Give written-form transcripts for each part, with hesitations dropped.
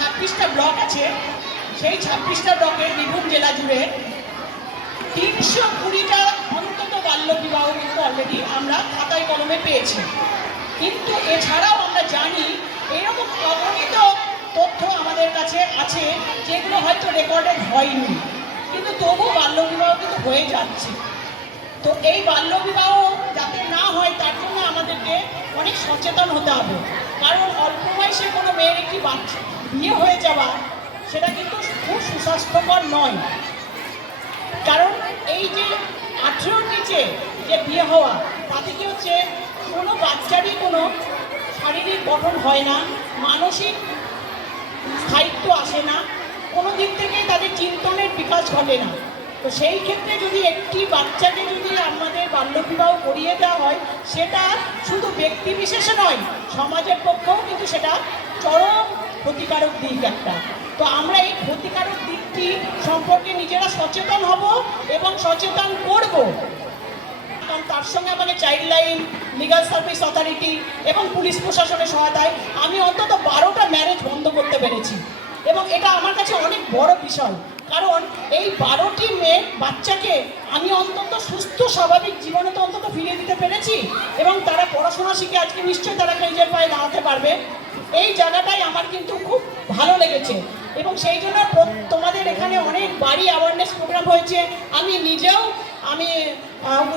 26টা block আছে, সেই 26টা ব্লকের বীরভূম জেলা জুড়ে 320টা অন্তত বাল্যবিবাহ কিন্তু অলরেডি আমরা খাতায় কলমে পেয়েছি। কিন্তু এছাড়াও আমরা জানি এরকম অগণিত তথ্য আমাদের কাছে আছে যেগুলো হয়তো রেকর্ডেড হয়নি, কিন্তু তবু বাল্যবিবাহ কিন্তু হয়ে যাচ্ছে। তো এই বাল্যবিবাহ যাতে না হয় তার জন্য আমাদেরকে অনেক সচেতন হতে হবে, কারণ অল্প বয়সে কোনো মেয়ের একটি বাচ্চা বিয়ে হয়ে যাওয়া সেটা কিন্তু খুব সুস্বাস্থ্যকর নয়। কারণ এই যে 18-র নিচে যে বিয়ে হওয়া, তাতে কি হচ্ছে, কোনো বাচ্চারই কোনো শারীরিক গঠন হয় না, মানসিক স্থায়িত্ব আসে না, কোনো দিক থেকে তাদের চিন্তনের বিকাশ ঘটে না। তো সেই ক্ষেত্রে যদি একটি বাচ্চাকে যদি আমাদের বাল্যবিবাহ করিয়ে দেওয়া হয়, সেটা শুধু ব্যক্তি বিশেষে নয়, সমাজের পক্ষেও কিন্তু সেটা চরম ক্ষতিকারক দিক একটা। তো আমরা এই ক্ষতিকারক দিকটি সম্পর্কে নিজেরা সচেতন হব এবং সচেতন করব। কারণ তার সঙ্গে আমাদের child line, legal service authority এবং পুলিশ প্রশাসনের সহায়তায় আমি অন্তত 12টা ম্যারেজ বন্ধ করতে পেরেছি, এবং এটা আমার কাছে অনেক বড় বিষয়। কারণ এই 12টি মেয়ে বাচ্চাকে আমি অন্তত সুস্থ স্বাভাবিক জীবনে তো অন্তত ফিরিয়ে দিতে পেরেছি, এবং তারা পড়াশোনা শিখে আজকে নিশ্চয়ই তারা নিজের পায়ে দাঁড়াতে পারবে। এই জায়গাটাই আমার কিন্তু খুব ভালো লেগেছে, এবং সেই জন্য তোমাদের এখানে অনেক বাড়ি অ্যাওয়ারনেস প্রোগ্রাম হয়েছে। আমি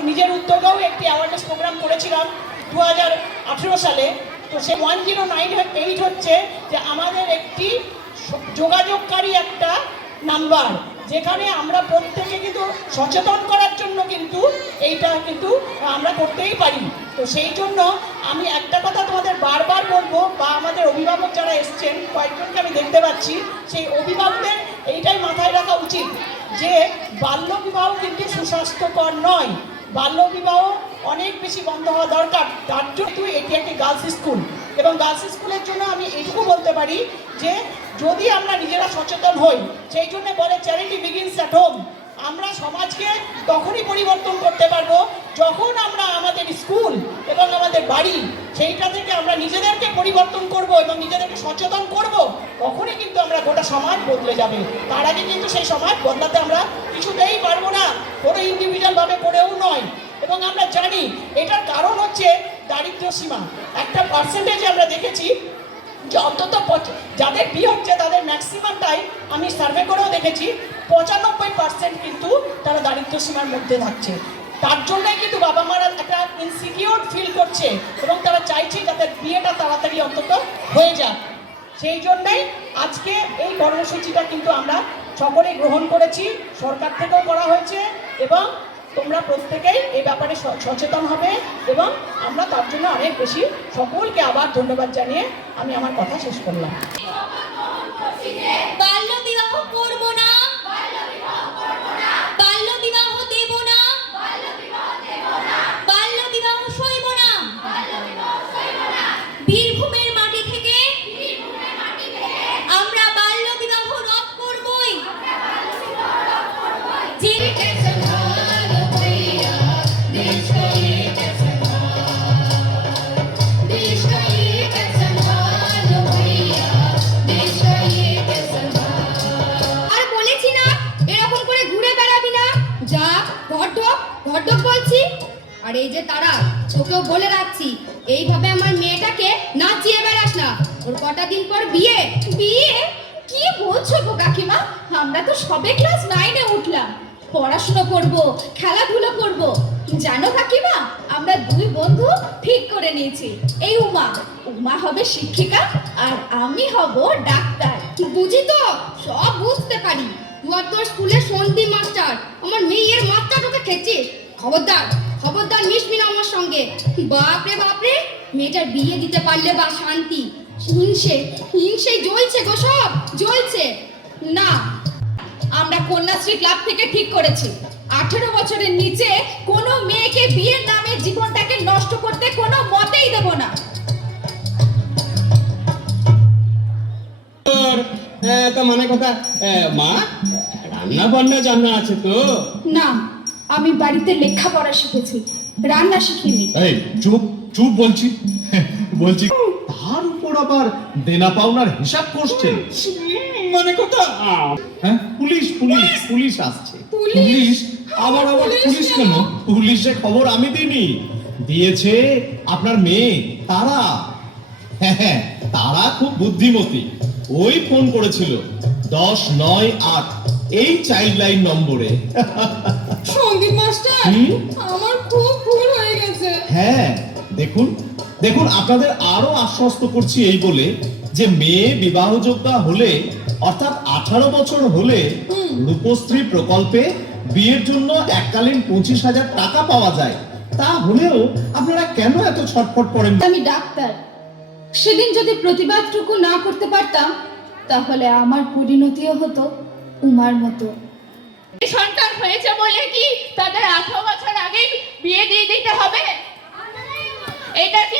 নিজের উদ্যোগেও একটি অ্যাওয়ারনেস প্রোগ্রাম করেছিলাম 2018 সালে। তো সে 1098 হচ্ছে যে আমাদের একটি যোগাযোগকারী একটা নাম্বার, যেখানে আমরা প্রত্যেকে কিন্তু সচেতন করার জন্য কিন্তু এইটা কিন্তু আমরা করতেই পারি। তো সেই জন্য আমি একটা কথা তোমাদের বারবার বলবো, বা আমাদের অভিভাবক যারা এসছেন কয়েকজনকে আমি দেখতে পাচ্ছি, সেই অভিভাবকদের এইটাই মাথায় রাখা উচিত যে বাল্যবিবাহ কিন্তু সুস্বাস্থ্যকর নয়, বাল্যবিবাহ অনেক বেশি বন্ধ হওয়া দরকার। তার জন্য এটি একটি গার্লস স্কুল, এবং গার্লস স্কুলের জন্য আমি এইটুকু বলতে পারি যে যদি আমরা নিজেরা সচেতন হই, সেই জন্য বলে চ্যারিটি বিগিনস অ্যাট হোম। আমরা সমাজকে তখনই পরিবর্তন করতে পারবো যখন আমরা আমাদের স্কুল এবং আমাদের বাড়ি সেইটা থেকে আমরা নিজেদেরকে পরিবর্তন করব এবং নিজেদেরকে সচেতন করব, তখনই কিন্তু আমরা গোটা সমাজ বদলে যাবে। তার আগে কিন্তু সেই সমাজ বদলাতে আমরা কিছুতেই পারবো না, কোনো ইন্ডিভিজুয়ালভাবে করেও নয়। এবং আমরা জানি এটার কারণ হচ্ছে দারিদ্র্য সীমা। একটা পার্সেন্টেজে আমরা দেখেছি যে অন্তত যাদের বিয়ে হচ্ছে তাদের ম্যাক্সিমামটাই আমি সার্ভে করেও দেখেছি 95% কিন্তু তারা দারিদ্র্য সীমার মধ্যে থাকছে। তার জন্যই কিন্তু বাবা মারা একটা ইনসিকিউর ফিল করছে এবং তারা চাইছে যাতে বিয়েটা তাড়াতাড়ি অন্তত হয়ে যাক। সেই জন্যই আজকে এই কর্মসূচিটা কিন্তু আমরা সকলেই গ্রহণ করেছি, সরকার থেকেও করা হয়েছে, এবং তোমরা প্রত্যেকেই এই ব্যাপারে সচেতন হবে, এবং আমরা তার জন্য অনেক বেশি সকলকে আবার ধন্যবাদ জানিয়ে আমি আমার কথা শেষ করলাম। বাল্যবিবাহ করব না, বাল্যবিবাহ দেব না, বাল্যবিবাহ সইব না। বীরভূমের মাটি থেকে আমরা বাল্যবিবাহ রদ করবই। আর এই যে তারা, তোকেও বলে রাখছি, এইভাবে আমার মেয়েটাকে নাচিয়ে বেড়াস না, ওর কটা দিন পর বিয়ে। বিয়ে? কি বলছো গো কাকিমা? আমরা তো সবে ক্লাস 9-এ উঠলাম, পড়াশোনা করব, খেলাধুলো করব। জানো কাকিমা, আমরা দুই বন্ধু ঠিক করে নিয়েছি, এই উমা হবে শিক্ষিকা আর আমি হব ডাক্তার। বুঝি তো, সব বুঝতে পারি। তুই আর তোর স্কুলের সন্ধি মাস্টার আমার মেয়ের মাস্টার ওকে খেয়েছিস। খবরদার খবরদার মিশবি না আমার সঙ্গে। বাপরে বাপরে, মেয়েটার বিয়ে দিতে পারলে বা শান্তি, হিংসে জ্বলছে গো, সব জ্বলছে। না, আমরা কন্যাশ্রী ক্লাব থেকে ঠিক করেছি 18 বছরের নিচে কোনো মেয়েকে বিয়ের নামে জীবনটাকে নষ্ট করতে কোনো মতেই দেব না। তা মানে কথা, মা রান্না বান্না জানা আছে তো? না, আমি বাড়িতে লেখাপড়া শিখেছি, রান্না শিখিনি। এই চুপ চুপ বলছি বলছি। তার উপর ওপর আবার দেনা পাওনার হিসাব করছেন? মানে কথা হ্যাঁ, পুলিশ পুলিশ পুলিশ আসছে। পুলিশ? আবার পুলিশ কেন? পুলিশে খবর আমি দিইনি, দিয়েছে আপনার মেয়ে তারা। হ্যাঁ, তারা খুব বুদ্ধিমতী, ওই ফোন করেছিল 1098 এই চাইল্ড লাইন নম্বরে। সন্দীপ মাস্টার, আমার খুব ভুল হয়ে গেছে। হ্যাঁ, দেখুন দেখুন, আপনাদের আরো আশ্বস্ত করছি এই বলে যে মেয়ে বিবাহযোগ্যা হলে, অর্থাৎ 18 বছর হলে রূপশ্রী প্রকল্পে বিয়ের জন্য এককালীন 25,000 টাকা পাওয়া যায়। তা হলেও আপনারা কেন এত ছটফট করেন? আমি ডাক্তার, সেদিন যদি প্রতিবাদটুকু না করতে পারতাম তাহলে আমার পরিণতিও হতো উমার মতো। সন্তান হয়েছে বলে কি তাদের 18 বছর আগে বিয়ে দিয়ে দিতে হবে? এটা কি